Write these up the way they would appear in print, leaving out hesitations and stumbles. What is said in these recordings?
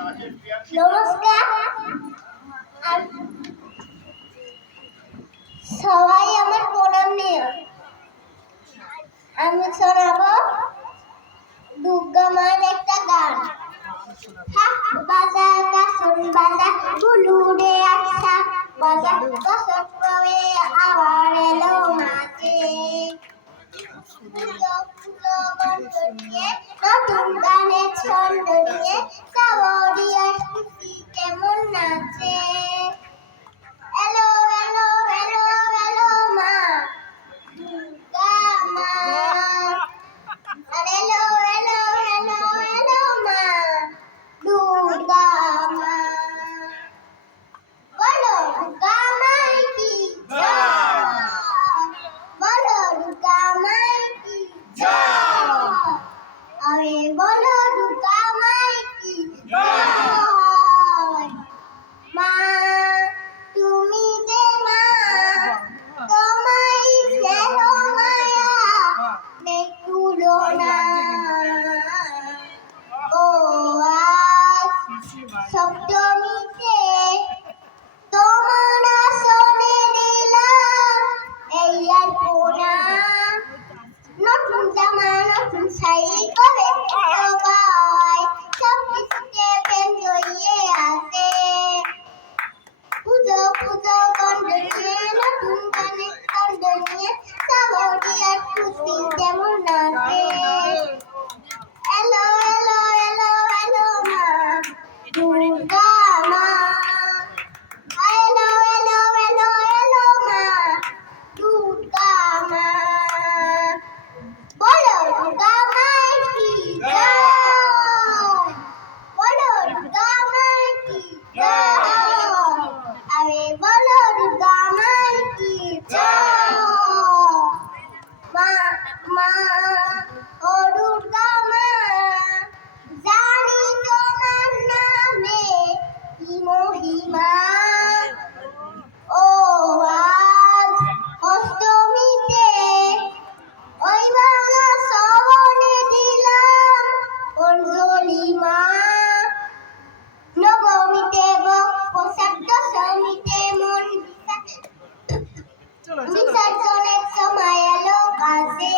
নমস্কার, সবাই আমার প্রণাম নিও। আমি শোনাবো দুর্গা মার একটা গান। বাজা কাসন বাজা বুলুরে আচ্ছা বাজা কাসন করে আবার এলো মাঝে ফুলো ফুলো গন্ধ নিয়ে নতুন গানের ছন্দ নিয়ে সাবরিয়ার খুশি কেমন নাচে। এলো এলো এলো এলো মা দুর্গা মা, এলো এলো এলো এলো মা দুর্গা মা। বলো দুর্গা মাই কি জয়, বলো দুর্গা মাই কি জয়, আরে বলো দুর্গা মাই কি জয়। মা তুমি যে মা, তোমায় স্নেহ মায়া নেই তুলনা। ও আজ সপ্তমীতে তোমার আসনে দিলাম এই আলপনা। নতুন জামা নতুন শাড়ি করে সবাই সব কিছুতে প্রেম জড়িয়ে আসে। পুজো পুজো গন্ধ নিয়ে নতুন গানের ছন্দ নিয়ে সাবরিয়ার খুশি কেমন নাচে। এলো এলো এলো এলো মা দুর্গা মা, এলো এলো এলো এলো মা দুর্গা মা। বলো দুর্গা মাই কি জয়, বলো দুর্গা মাই কি জয়, আরে বলো দুর্গা মাই কি জয়। মা মা ও দুর্গা মা, জানি তোমার নামে কি মহিমা। ও আজ অষ্টমীতে ওই ভাঙা শ্রবণে দিলাম অঞ্জলি মা। নবমীতে বক্ষ দশমীতে মন বিসর্জনের সময় এলো কাছে।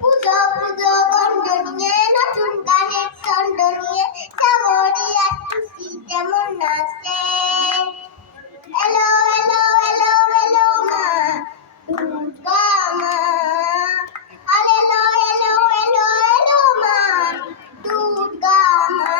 পুজো পুজো গন্ধ নিয়ে নতুন গানের ছন্দ নিয়ে সাবরিয়ার খুশি কেমন নাচে। এলো এলো এলো এলো মা দুর্গা মা, এলো এলো এলো এলো মা দুর্গা মা।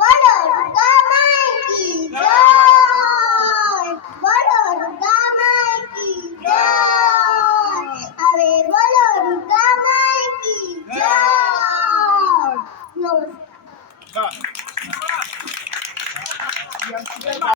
বলো দুর্গা মাই কি জয়, বলো দুর্গা মাই কি জয়, আরে বলো দুর্গা মাই কি জয়। নমস্কার।